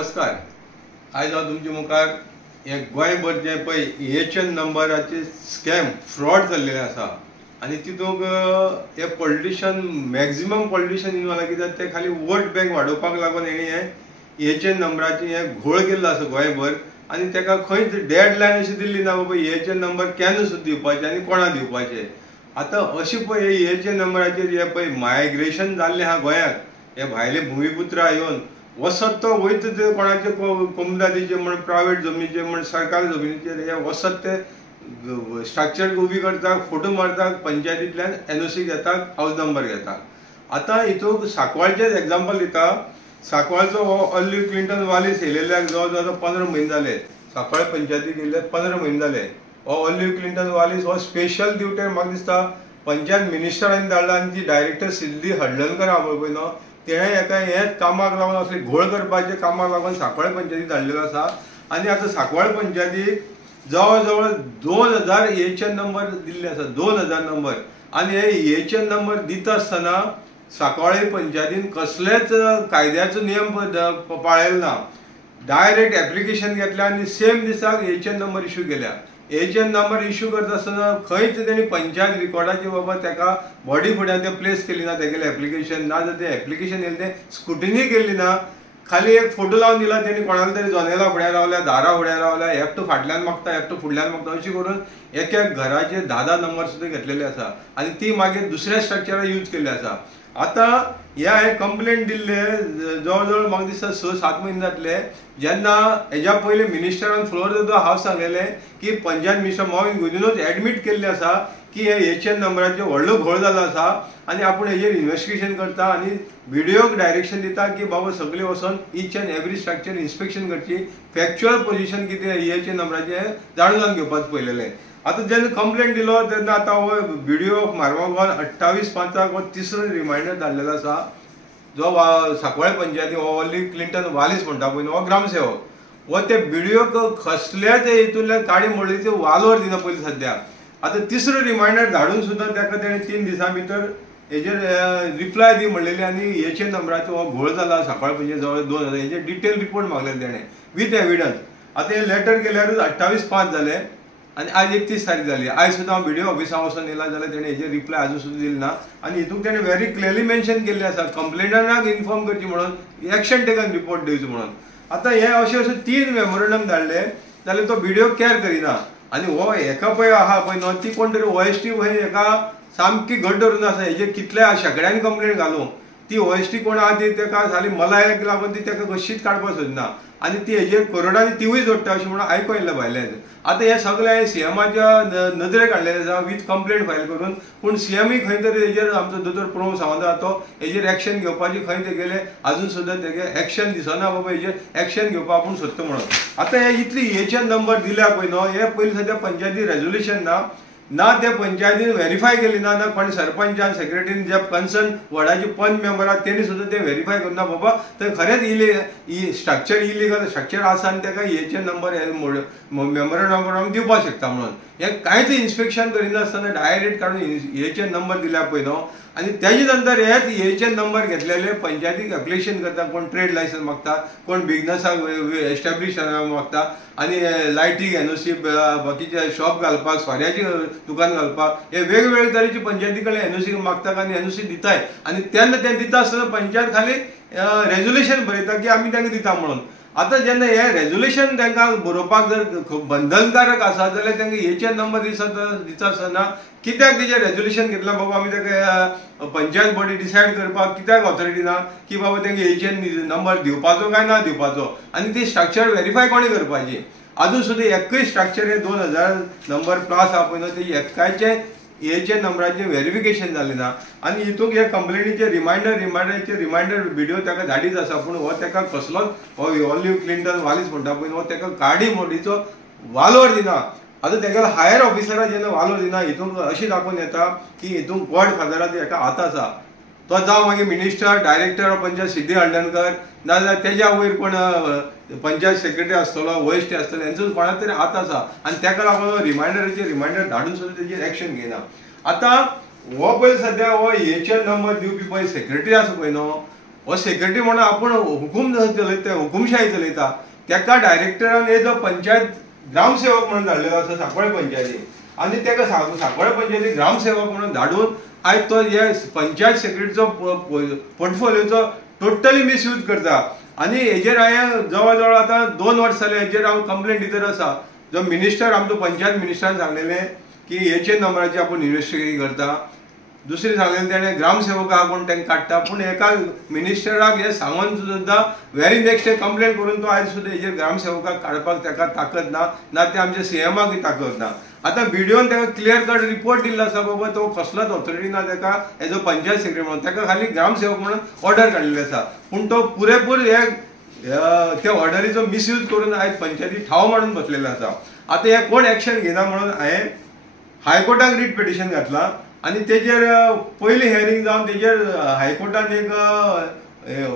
नमस्कार। आज हांव तुमचे मुखार हे गोंयभर जे पळय EHN नंबराचे स्कॅम फ्रॉड जाल्लेले आसा आनी तितूंत हे पॉलिटिशियन मॅक्झिमम पॉलिटिशियन इनवॉल्व कित्याक ते खाली वोट बँक वाडोवपाक लागून हेणी हे EHN नंबराचे हे घोळ केल्लो आसा गोंयभर आनी ताका खंयच डेडलायन अशी दिल्ली ना बाबा EHN नंबर केन्ना सुद्दां दिवपाचे आनी कोणाक दिवपाचे। आतां अशें पळय हे EHN नंबराचेर हे पळय मायग्रेशन जाल्लें आहा गोंयांत। हे भायले भुमिपुत्रा येवन वसत तो वयता ते कोणाचे कोमदादीचे म्हण प्रायवेट जमनीचे म्हण सरकारी जमनीचेर हे वसत ते स्ट्रक्चर उबी करतात, फोटो मारतात, पंचायतींतल्यान NOC घेतात, हाऊस नंबर घेतात। आतां हितूंक सांकवाळचेच एग्जाम्पल दिता। सांकवाळचो हो ऑलिव्ह क्लिंटन वालीस येयलेल्याक जवळ जवळ 15 म्हयने जाले। सांकवाळ पंचायतीक येयले 15 म्हयने जाले। हो ऑलिव्ह क्लिंटन वालीस हो स्पेशल ड्युटी म्हाका दिसता पंचायत मिनिस्टरांनी धाडला आनी ती डायरेक्टर सिद्धी हळदणकर आहा पळय न्हू तेणें हेका हेच कामाक लागून असले घोळ करपाचे कामाक लागून सांकवाळ पंचायतीक धाडलेलो आसा। आनी आतां सांकवाळ पंचायतीक जवळ जवळ 2000 EHN नंबर दिल्ले आसा, 2000 नंबर। आनी हे EHN नंबर दिता आसतना सांकवाळे पंचायतीन कसलेच कायद्याचो नियम पाळिल्लो ना। डायरेक्ट एप्लिकेशन घेतल्या आनी सेम दिसाक EHN नंबर इश्यू केल्या। EHN नंबर इश्यू करता आसतना खंयच तेणी पंचायत रिकॉर्डाची बाबा ताका बॉडी फुड्यान ते प्लेस केली ना तेगेलें एप्लिकेशन ना जाल्यार तें एप्लिकेशन येयलें तें स्क्रुटिनी केल्ली ना। खाली एक फोटो लावन दिला तेणी कोणाक तरी जनेला फुड्यान रावल्या, दारा फुड्यान रावल्या, एकटो फाटल्यान मागता एकटो फुडल्यान मागता अशें करून एक घराचे 10 नंबर सुद्दां घेतलेले आसा आनी ती मागीर दुसऱ्या स्ट्रक्चराक यूज केल्ली आसा। आतां हे कंप्लेंट दिल्ले जवळ जवळ म्हाका दिसता 6-7 म्हयने जातले जेन्ना हेज्या पयलीं मिनिस्टरान फ्लोर सुद्दां हांव सांगलेलें की पंचायत मिनिस्टर मोहन गुदिनूच एडमीट केल्लें आसा की हे EHN नंबराचेर व्हडलो घोळ जाल्लो आसा आनी आपूण हेजेर इन्व्हेस्टिगेशन करता आनी व्हिडिओक डायरेक्शन दिता की बाबा सगळीं वचोन each end every structure inspection करची, फॅक्च्युअल पोजिशन कितें EHN नंबराचें जाणून घेवपाचें पयलेलें। आतां जेन्ना कंप्लेंट दिलो तेन्ना आतां हो व्हिडिओ मारवागोन 28/5 हो तिसरो रिमांयडर धाडलेलो आसा। जो सांकवाळ पंचायती हो ऑलिव्ह क्लिंटन वालीस म्हणटा पळय हो ग्रामसेवक हो ते व्हिडिओक कसल्याच हितूंतल्यान काडी मोडलीचे वालोर दिना पयलीं सद्याक। आतां तिसरो रिमांयडर धाडून सुद्दां ताका तेणें 3 दिसां भितर हेजेर रिप्लाय दी म्हणलेली आनी EHN नंबराचो हो घोळ जाला सांकवाळ पंचायत जवळ 2000 हेजे डिटेल रिपोर्ट मागलेले तेणें विथ एविडन्स। आतां हे लेटर केल्यारूच 28/5 जाले आनी आज 31 तारीख जाली। आयज सुद्दां हांव व्हिडिओ ऑफिसा वचून येयला जाल्यार तेणें हेजेर रिप्लाय आजून सुद्दां दिली ना आनी हितूंक तेणें व्हेरी क्लियरली मेन्शन केल्लें आसा कंप्लेंटराक इन्फॉर्म करची म्हणून, एक्शन टेकन रिपोर्ट दिवचो म्हणून। आतां हे अशें 3 मेमोरंडम धाडले जाल्यार तो व्हिडिओ कॅर करिना आनी हो हेका पळय आहा पळय न्हू ती कोण तरी OST पळय हेका सामकी घट धरून आसा। हेजेर कितल्या शेकड्यांनी कंप्लेंट घालूं ती OST कोण आहा ती ताका खाली मलायक लागून ती ताका कशीच काडपाक सोदना आनी ती हेजेर करोडांनी तिवूय जोडटा अशें म्हणून आयको येयलें भायल्यान। आतां हे सगळें CMच्या नदरेक हाडलेलें आसा विथ कंप्लेंट फायल करून, पूण CMय खंय तरी हेजेर आमचो दोतोर प्रमोद सावंत आहा तो हेजेर एक्शन घेवपाची खंय तेगेले आजून सुद्दां तेगे एक्शन दिसना बाबा हेजेर एक्शन घेवपाक आपूण सोदता म्हणून। आतां हे इतली EHN नंबर दिल्या पळय न्हू हे पयलीं सद्या पंचायती रेजोल्युशन ना ते पंचायतीन व्हेरीफाय केली ना कोण सरपंचान सेक्रेटरीन जे कन्सर्न वॉर्डाचे पंच मेंबर आहा तेणी सुद्दां ते व्हेरीफाय करना बाबा तर खरेंच स्ट्रक्चर इलिगल स्ट्रक्चर आसा आनी ताका EHN नंबर मेमोरंडम दिवपाक शकता म्हणून। हे कांयच इन्स्पेक्शन करिनासतना डायरेक्ट काडून EHN नंबर दिल्या पळय न्हू आनी तेजे नंतर हेच EHN नंबर घेतलेले पंचायतीक एप्लिकेशन करता, कोण ट्रेड लायसन्स मागता, कोण बिजनसाक एस्टॅब्लिश मागता आनी लायटीक NOC बाकीचे शॉप घालपाक, सोऱ्याची दुकान घालपाक हे वेगवेगळे तरेची पंचायती कडेन NOC मागतात आनी NOC दिताय आनी तेन्ना ते दिता आसतना पंचायत खाली रेजोल्युशन बरयता की आमी तांकां दिता म्हणून। आतां जेन्ना हे रेजोल्युशन तांकां बरोवपाक जर बंधनकारक आसा जाल्यार तांकां EHN नंबर दिता आसतना कित्याक तेजें रेजोल्युशन घेतलां बाबा आमी ताका पंचायत बॉडी डिसायड करपाक कित्याक ऑथॉरिटी ना की बाबा तांकां EHN नंबर दिवपाचो काय ना दिवपाचो आनी ती स्ट्रक्चर व्हेरीफाय कोणी करपाची। आजून सुद्दां एकूय स्ट्रक्चर हे 2000 नंबर प्लस आहा पळय न्हू ते एकाचे EHN नंबराचें व्हेरिफिकेशन जालें ना आनी हितूंक हे कंप्लेनीचे रिमांयडर व्हिडिओ ताका धाडीत आसा पूण हो ताका कसलोच हो ऑलिव्ह क्लिंटन वालीस म्हणटा पळय हो ताका काडी मोडीचो वालोर दिना। आतां तागेलो हायर ऑफिसरा जेन्ना वालोर दिना हितूंक अशें दाखोवन येता की हितूंक गॉड फादराचो हेका हात आसा। तो जावं मागीर मिनिस्टर डायरेक्टर ऑफ पंचायत सिद्धी हळदणकर नाजाल्यार तेज्या वयर कोण पंचायत सेक्रेटरी आसतलो OST आसतलो हेंचो कोणा तरी हात आसा आनी ताका लागून रिमांयडर धाडून सुद्दां तेजेर एक्शन घेयना। आतां हो पळय सद्या हो EHN नंबर दिवपी पळय सेक्रेटरी आसा पळय न्हू हो सेक्रेटरी म्हणून आपण हुकूम चलयता, हुकुमशाही चलयता, तेका डायरेक्टरान एज अ पंचायत ग्रामसेवक म्हणून धाडलेलो आसा सांकवाळे पंचायती, आणि तेका सांकवाळे पंचायती ग्रामसेवक म्हणून धाडून आयज तो हे पंचायत सेक्रेटरीचो पोर्टफोलिओचो टोटली मिसयूज करता. आणि हेजेर हांवें जवळ जवळ आतां 2 वर्सां जाली हेजेर हांव कंप्लेंट दितर आसा. जो मिनिस्टर आमचो पंचायत मिनिस्टरान सांगलेलें की हेचे नंबराची आपण इन्व्हेस्टिगेट करता. दुसरी सांगलेलें तेणें ग्रामसेवक आहा कोण तेंकां काडटा, पूण एका मिनिस्टराक हे सांगून सुद्दां व्हेरी नेक्स्ट डे कंप्लेंट करून तो आयज सुद्दां हेजेर ग्रामसेवकाक काडपाक तेका ताकद ना, ना ते आमच्या सीएमाकूय ताकद ना. आतां व्हिडिओन तेका क्लियर कट रिपोर्ट दिल्लो आसा बाबा तो कसलोच ऑथॉरिटी ना तेका एज अ पंचायत सेक्रेटरी म्हणून, तेका खाली ग्रामसेवक म्हणून ऑर्डर काडिल्ली आसा. पूण तो पुरेपूर हे त्या ऑर्डरीचो मिसयूज करून आयज पंचायती ठाव मारून बसलेलो आसा. आतां हे कोण एक्शन घेना म्हणून हांवें हायकोर्टाक रीट पिटिशन घातलां, आणि तेजेर पयली हियरिंग जावन तेजेर हायकोर्टान एक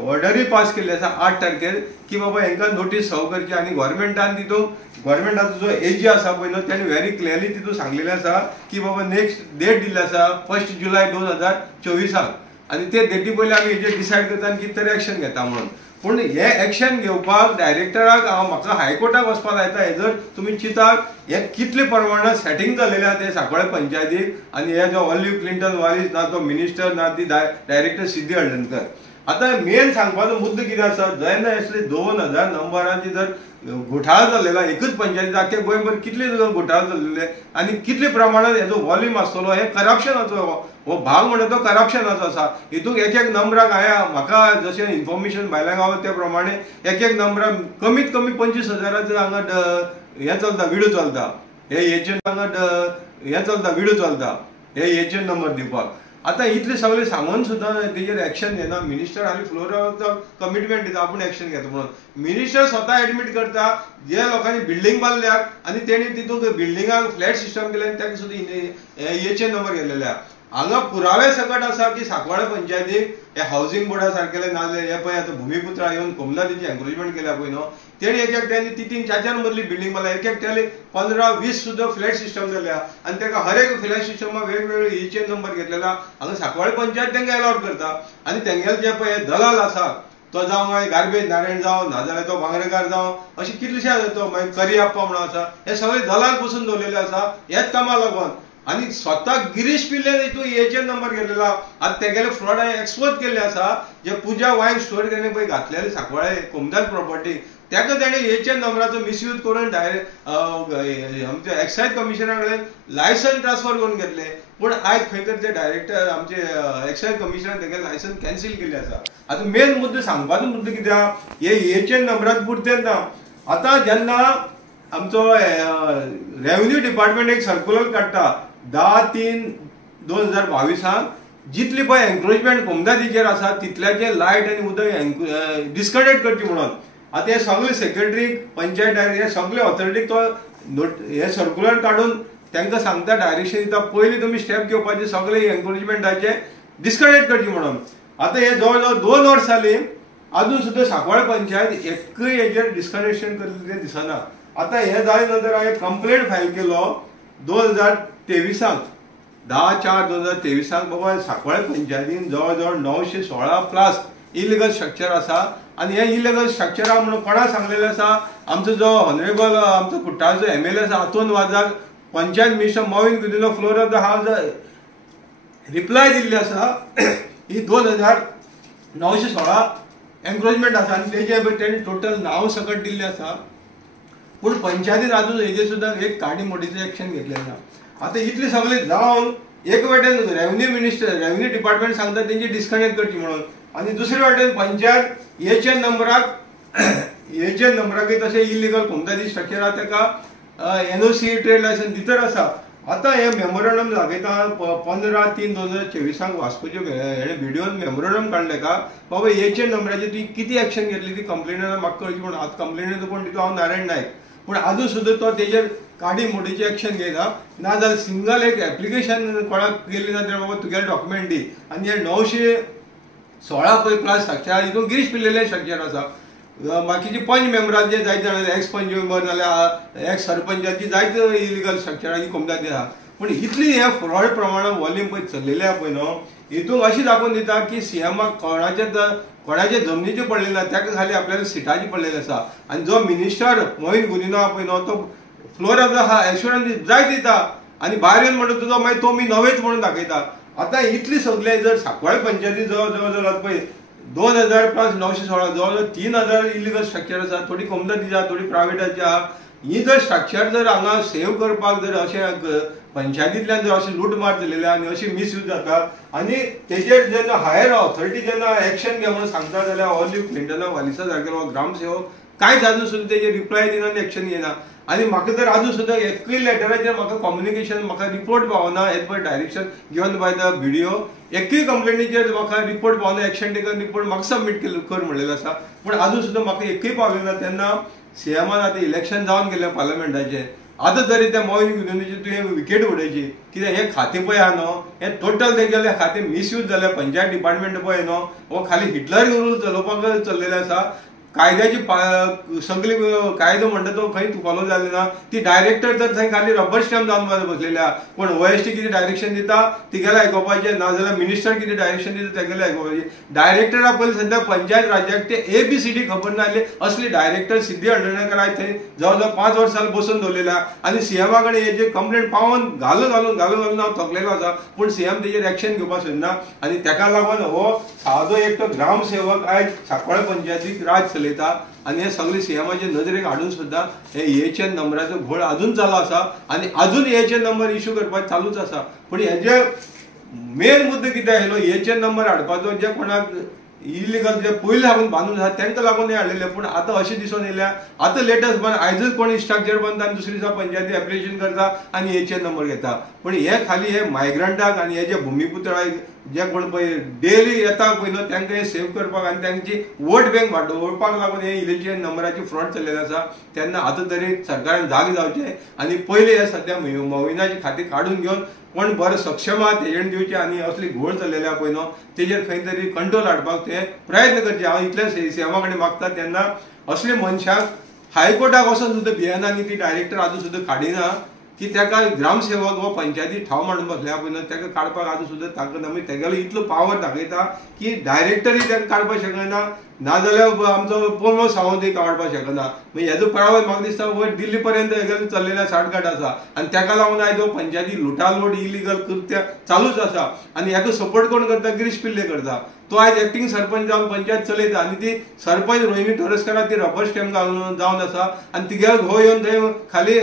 ऑर्डरी पास केल्ली आसा 8 तारखेर की बाबा हांकां नोटीस सर्व करची. आणि गव्हर्मेंटान तितून गव्हर्मेंटाचो जो एजी आसा पळय न्हू तेणें व्हेरी क्लियरली तितून सांगलेलें आसा की बाबा नेक्स्ट डेट दिल्ली आसा 1 जुलय 2024, आणि ते डेटी पयलीं आमी हेजेर डिसायड करता आनी कितें तरी एक्शन घेता म्हणून. पूण हे एक्शन घेवपाक डायरेक्टराक म्हाका हायकोर्टाक वचपाक लायता. हे जर तुमी चिंतात हे कितले प्रमाणात सेटिंग जालेलें आसा ते सांकवाळे पंचायतीक, आनी हे जो ऑलिव्ह क्लिंटन वारीस ना तो मिनिस्टर ना ती डायरेक्टर सिद्धी हळदणकर. आतां मेन सांगपाचो मुद्दो कितें आसा, जेन्ना असले 2000 नंबरांची जर घोटाळो जाल्लेलो एकूच पंचायतीत आख्खे गोंयभर कितले घोटाळे जाल्लेले आनी कितले प्रमाणात हेजो वॉल्यूम आसतलो, हे करप्शनाचो हो भाग म्हणटा तो करप्शनाचो आसा. हितून एक एक नंबराक म्हाका जशें इन्फॉर्मेशन भायल्यान गावता त्या प्रमाणे एक एक नंबराक कमीत कमी 25,000 हांगा हे चलता, विडो चलता. हेचे हांगा हे चलता, विडो चलता हेचे नंबर दिवपाक. आतां इतले सगळे सांगून सुद्दां तेजेर एक्शन घेना. मिनिस्टर हाली फ्लोराचो कमिटमेंट दिता आपूण एक्शन घेता म्हणून. मिनिस्टर स्वता एडमीट करता जे लोकांनी बिल्डींग बांदल्यात आनी तेणी तितून बिल्डिंगाक फ्लॅट सिस्टम केले आनी ताका सुद्दां हेचे नंबर गेलेले आहा. हांगा पुरावे सकट आसा की सांकवाळे पंचायतीक हे हावसिंग बोर्डा सारकेले नाजाल्यार हे पळय आतां भुमिपुत्रा येवन कोमलादीची एनक्रोचमेंट केल्या पळय न्हू, तेणी एक एकट्यानी 3-4 मजली बिल्डींग बांदल्या, एक एकट्याली 15-20 सुद्दां फ्लॅट सिस्टम जाल्या, आनी ताका हर एक फ्लॅट सिस्टमाक वेगवेगळे हेचे नंबर घेतलेला. हांगा सांकवाळे पंचायत तांकां अलॉट करता, आनी तेंगेले जे पळय दलाल आसा तो जावं मागीर गार्बेज नारायण जावं नाजाल्यार तो भांगरेकार जावं अशें कितलेशे आसा, तो मागीर करियप्पा म्हणून आसा, हे सगळे दलाल पसून दवरलेले आसा हेच कामाक लागून. आणि स्वतः गिरीश पिल्लेन हितून हेचे नंबर गेलेला. आता तेगेले फ्रॉड एक्सपोज केल्ले आसा, जे पूजा वायन स्टोर तेणे पळय घातलेले सांकवाळे कोमदाल प्रॉपर्टी, ताका तेणे हेचे नंबराचो मिसयूज करून डायरेक्ट आमच्या एक्सायज कमिशनरा कडेन लायसन्स ट्रान्सफर करून घेतले. पूण आयज खंय तर ते डायरेक्टर आमचे एक्सायज कमिशनरान तेगे लायसन्स कॅन्सील केल्ले आसा. आता मेन मुद्दो सांगपाचो मुद्दो कितें आहा, हे हेचे नंबरात पुरते ना. आता जेन्ना आमचो रेव्हेन्यू डिपार्टमेंट एक सर्क्युलर काडटा 10/3/2022 जितली पळय एन्क्रोचमेंट कोमदादीचेर आसा तितल्याचे लायट आनी उदक डिस्कनेक्ट करची म्हणून. आता हे सगळे सेक्रेटरी पंचायत डायरेक्टर हे सगळे ऑथॉरिटीक तो हे सर्क्युलर काडून तांकां सांगता, डायरेक्शन दिता पयलीं तुमी स्टेप घेवपाचे सगळे एन्क्रोचमेंटाचे डिस्कनेक्ट करची म्हणून. आता हे जवळ जवळ 2 वर्सां जालीं अजून सुद्दां सांकवाळे पंचायत एकूय हेजेर डिस्कनेक्शन केल्लें दिसना. आता हे जाले नंतर हांवें कंप्लेंट फायल केलो 2023 10/4/2023 बाबा सांकवाळे पंचायतीन जवळ जवळ 916+ इलिगल स्ट्रक्चर आसा. आणि हे इलिगल स्ट्रक्चरा म्हणून कोणा सांगलेले आसा, आमचो जो ऑनरेबल आमचो कुट्टाळचो MLA आसा हातून वाजाक panchayat minister Mauvin Godinho floor of the house reply दिल्ली आसा. ही 2916 एन्क्रोचमेंट आसा आनी तेजे तेणी टोटल नांव सकट दिल्लें आसा. पूण पंचायतीन अजून हेजेर सुद्दां एक काडी मोडीचें एक्शन घेतलें ना. आतां इतले सगळे जावन एक वाटेन रेव्हेन्यू डिपार्टमेंट सांगता तेंची डिस्कनेक्ट करची म्हणून, आनी दुसरे वाटेन पंचायत हेचे नंबराकय तशें इलिगल कोणताय स्ट्रक्चर आहा ताका NOC ट्रेड लायसन्स भितर आसा. आतां हे मेमोरंडम दाखयता 15/3/2024 वास्कोचे हेणे व्हिडिओन मेमोरंडम काडले का बाबा हेचे नंबराचेर तुवें कितें एक्शन घेतली ती कंप्लेनर म्हाका कळची म्हणून. आतां कंप्लेनर कोण दितो हांव नारायण नायक, पूण अजून सुद्दां तो तेजेर काडी मोडीचे एक्शन घेयना. नाजाल्यार सिंगल एक एप्लिकेशन कोणाक केल्ली ना तर बाबा तुगेले डॉक्युमेंट दी. आनी हे 916 पळय प्लस स्ट्रक्चर हितून गिरीश पिल्लेले स्ट्रक्चर आसा. बाकीचे पंच मेंबराचे जायते जाणां एक्स पंच मेंबर नाल्यार एक्स सरपंचाची जायते इलिगल स्ट्रक्चराची कोमदादी आहा. पण इतली हे फ्रॉड प्रमाणात वॉल्यूम पळय चल्लेले आहा पळय न्हू, हितून अशी दाखोवन दिता की सीएमाक कोणाचे जमनीचे पडलेले ना, त्याका खाली आपल्याला सिटाची पडलेली आसा. आणि जो मिनिस्टर मोहीन गुदिनो आहा पळय न्हू, तो फ्लोर ऑफ द एश्युरन्स जाय दिता आणि भायर येवन म्हणटा तुजो मागीर तो मी नवेच म्हणून दाखयता. आता इतली सगळे जर सांकवाळे पंचायती जवळ पळय 2000 प्लस 916 जवळ 3000 इलिगल स्ट्रक्चर आसा. थोडी कम्युनिटीची आहा, थोडी प्रायव्हेटाची आहा. ही जर स्ट्रक्चर जर हांगा सेव्ह करपाक जर अशें पंचायतींतल्यान जर अशी लूटमार जालेली आनी अशी मिसयूज जाता आनी तेजेर जेन्ना हायर ऑथॉरिटी जेन्ना एक्शन घे म्हणून सांगता जाल्यार ऑलिव्ह क्लिंटना वालिसा सारकेलो ग्रामसेवक कांयच अजून सुद्दां तेजेर रिप्लाय दिना आनी एक्शन घेना. आणि म्हाका जर अजून सुद्दां एकूय लेटराचेर म्हाका कम्युनिकेशन म्हाका रिपोर्ट पावना as per direction given by the BDO. एकूय कंप्लेनीचेर म्हाका रिपोर्ट पावना, एक्शन टेकन रिपोर्ट म्हाका सबमीट कर म्हणलेलो आसा. पूण अजून सुद्दां म्हाका एकूय पावलें ना. तेन्ना सीएमान आतां इलेक्शन जावन गेलें पार्लमेंटाचें. आतां तरी त्या मोहीन गुदिन्याची तुवें विकेट उडयची, कित्याक हें खातें पळय आहा न्हू, हें टोटल तेगेलें खातें मिसयूज जालें. पंचायत डिपार्टमेंट पळय न्हू, हो खाली हिटलर रूल चलोवपाक चल्लेले आसा. कायद्याची सगळी कायदो म्हणटा तो खंय फॉलो जाले ना. ती डायरेक्टर तर थंय खाली रबर स्टॅम्प जावन बसलेल्या. पण ओएसटी कितें डायरेक्शन दिता तिगेलें आयकोपाचें, नाजाल्यार मिनिस्टर कितें डायरेक्शन दिता तेगेलें आयकोपाचें. डायरेक्टरा पयलीं सद्या पंचायत राज्याक ते ABCD खबर नासले असली डायरेक्टर सिद्धी हळदणकर थंय जवळ जवळ 5 वर्सां बसून दवरलेल्या. आनी सीएमा कडेन हेजे कंप्लेंट पावोन घालून हांव थकलेलो आसा. पूण सीएम तेजेर एक्शन घेवपाक सोदना. आनी तेका लागून हो सादो एकटो ग्रामसेवक आयज सांकवाळे पंचायतीक राज चलयता. आणि हे सगळे सीएमाचे नजरेक हाडून सुद्दां हे EHN नंबराचो घोळ अजून चालू आसा आणि अजून EHN नंबर इश्यू करपाक चालूच आसा. पण हेजे मेन मुद्दो कितें आयलो, EHN नंबर हाडपाचो जे कोणाक इलिगल जे पयलीं लागून बांदून आसा तांकां लागून हे हाडलेले. पूण आतां अशें दिसून येयल्या आतां लेटस्ट बंद आयजूच कोणी स्ट्रक्चर बांदता आनी दुसरे दिसा पंचायती एप्लिकेशन करता आनी EHN नंबर घेता. पण हे खाली हे मायग्रंटाक आनी हे जे भुमिपुत्राक जे कोण पळय डेली येता पळय न्हू तांकां हे सेव्ह करपाक आनी तांची वोट बँक वाडोवपाक लागून हे EHN नंबराची फ्रॉड चल्लेले आसा. तेन्ना आतां तरी सरकारान जाग जावचें आनी पयलीं हे सद्या मोहिनाची खातीं काडून घेवन कोण बरो सक्षम आहा तेजेण दिवचे आनी असली घोळ चल्लेले आहा पळय न्हू तेजेर खंय तरी कंट्रोल हाडपाक ते प्रयत्न करचे. हांव इतले सीएमा कडेन मागता. तेन्ना असले मनशाक हायकोर्टाक वचून सुद्दां भियेना आनी ती डायरेक्टर आजून सुद्दां काडिना की ताका ग्रामसेवक हो पंचायती ठाव मांडून बसल्या पळय न्हू ताका काडपाक आजून सुद्दां ताकद ना. मागीर तेगेलो इतलो पावर दाखयता की डायरेक्टरूय ताका काडपाक शकना, नाजाल्यार आमचो पोमो सावंतूय काडपाक शकना. मागीर हेजो पळाव म्हाका दिसता वयर दिल्ली पर्यंत हेगेले चल्लेल्या साठगाट आसा. आनी ताका लागून आयज हो पंचायती लुटालूट इलिगल कृत्य चालूच आसा. आनी हेका सपोर्ट कोण करता, गिरीश पिल्ले करता. तो आयज एक्टिंग सरपंच जावन पंचायत चलयता आनी ती सरपंच रोहिणी तोरसकाराक ती रबर स्टॅम्प घालून जावन आसा. आनी तिगे घो येवन थंय खाली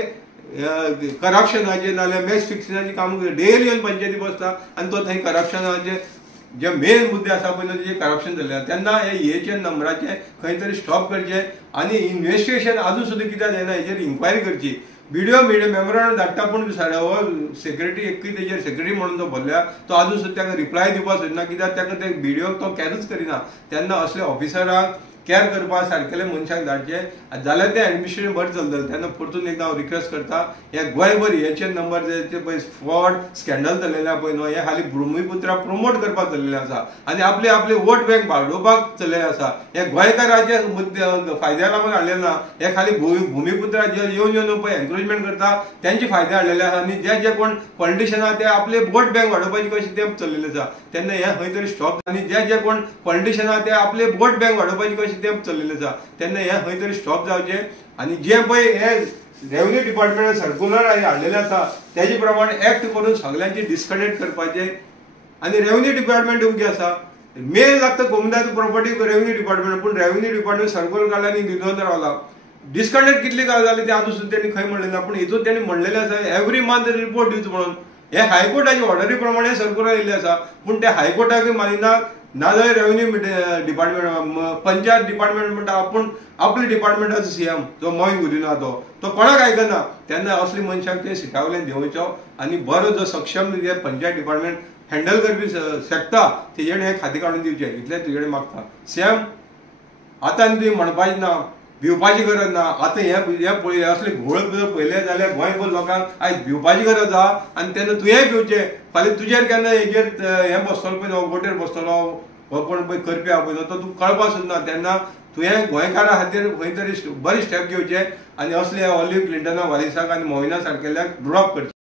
करप्शनाचे नाल्यार मॅच फिक्सिंगाची काम डेली येवन पंचायती बसता आनी तो थंय करप्शनाचे जे मेन मुद्दे आसा पळय तेजे करप्शन जाल्ले. तेन्ना हे EHN नंबराचे खंय तरी स्टॉप करचे आनी इन्व्हेस्टिगेशन अजून सुद्दां कित्याक जायना हेजेर इन्क्वायरी करची. बीडीओ मेमोरंडम धाडटा पूण हो सेक्रेटरी एकूय तेजेर सेक्रेटरी म्हणून तो भरल्या तो अजून सुद्दां ताका रिप्लाय दिवपाक सोदना. कित्याक ताका ते बीडीओक तो कॅरच करिना. तेन्ना असले ऑफिसराक केअर करपाक सारकेले मनशाक धाडचे जाल्यार ते एडमिनिस्ट्रेशन बरें चलतलें. तेन्ना परतून एकदां हांव रिक्वेस्ट करता हे गोंयभर EHN नंबर जे पळय फ्रॉड स्कॅन्डल चल्लेले आहा पळय न्हू हे खाली भुमिपुत्रा प्रमोट करपाक चल्लेले आसा आनी आपले वोट बँक वाडोवपाक चल्लेले आसा. हे गोंयकाराचे फायद्या लागून हाडलेले ना. हे खाली भुमिपुत्रा जे येवन पळय एनक्रोचमेंट करता त्यांचे फायदे हाडलेले आसा आनी जे कोण पॉलिटिशियन आहा ते आपले वोट बँक वाडोवपाची कशें ते चल्लेले आसा. तेन्ना हे खंय तरी स्टॉप आनी जे कोण पॉलिटिशियन आहा ते आपले वोट बँक वाडोवपाची कशें ते चल्लेले आसा. तेन्ना हे खंय तरी स्टॉप जावचे आनी जे पळय हे रेव्हन्यू डिपार्टमेंटान सर्क्युलर हाडलेले आसा तेजे प्रमाणे एक्ट करून सगळ्यांची डिस्कनेक्ट करपाचे. आनी रेव्हन्यू डिपार्टमेंट उगी आसा मेन लागता कोमुनायत प्रॉपर्टी रेव्हन्यू डिपार्टमेंट. पूण रेव्हन्यू डिपार्टमेंट सर्क्युलर काडला आनी न्हिदोवन रावला. डिस्कनेक्ट कितली काळ जाली ते अजून सुद्दां त्यांनी खंय म्हणलें ना. पूण हितून त्यांनी म्हणलेले आसा एवरी मंथ रिपोर्ट दिवचो म्हणून. हे हायकोर्टाची ऑर्डरी प्रमाणे सर्क्युलर येयल्ले आसा पूण ते हायकोर्टाकूय मानिना नाजाल्यार रेव्हन्यू डिपार्टमेंट पंचायत डिपार्टमेंट म्हणटा आपूण आपल्या डिपार्टमेंटाचो सीएम जो मोहीन गुदिनो आहा तो कोणाक आयकना. तेन्ना असली मनशाक ते सिटावयल्यान देंवचो आनी बरो जो सक्षम जे पंचायत डिपार्टमेंट हँडल करपी शकता तेजेण हे खातें काडून दिवचें इतलें तुजे कडेन मागता. सीएम आतां आनी तुवें म्हणपाचें ना, भिवपाची गरज ना. आतां हे पळय असले घोळ जर पळयले जाल्यार गोंयभर लोकांक आयज भिवपाची गरज आहा आनी तेन्ना तुवेंय भिवचें. फाल्यां तुजेर केन्ना हेजेर हें बसतलो पळय न्हू गोटेर बसतलो हो कोण पळय करपी आहा पळय न्हू तो तुका कळपाक सोदना. तेन्ना तुवें गोंयकारा खातीर खंय तरी बरें स्टेप घेवचें आनी असले ऑलिव्ह क्लिंटना वालिसाक आनी मोहिना सारकेल्ल्याक ड्रॉप करचें.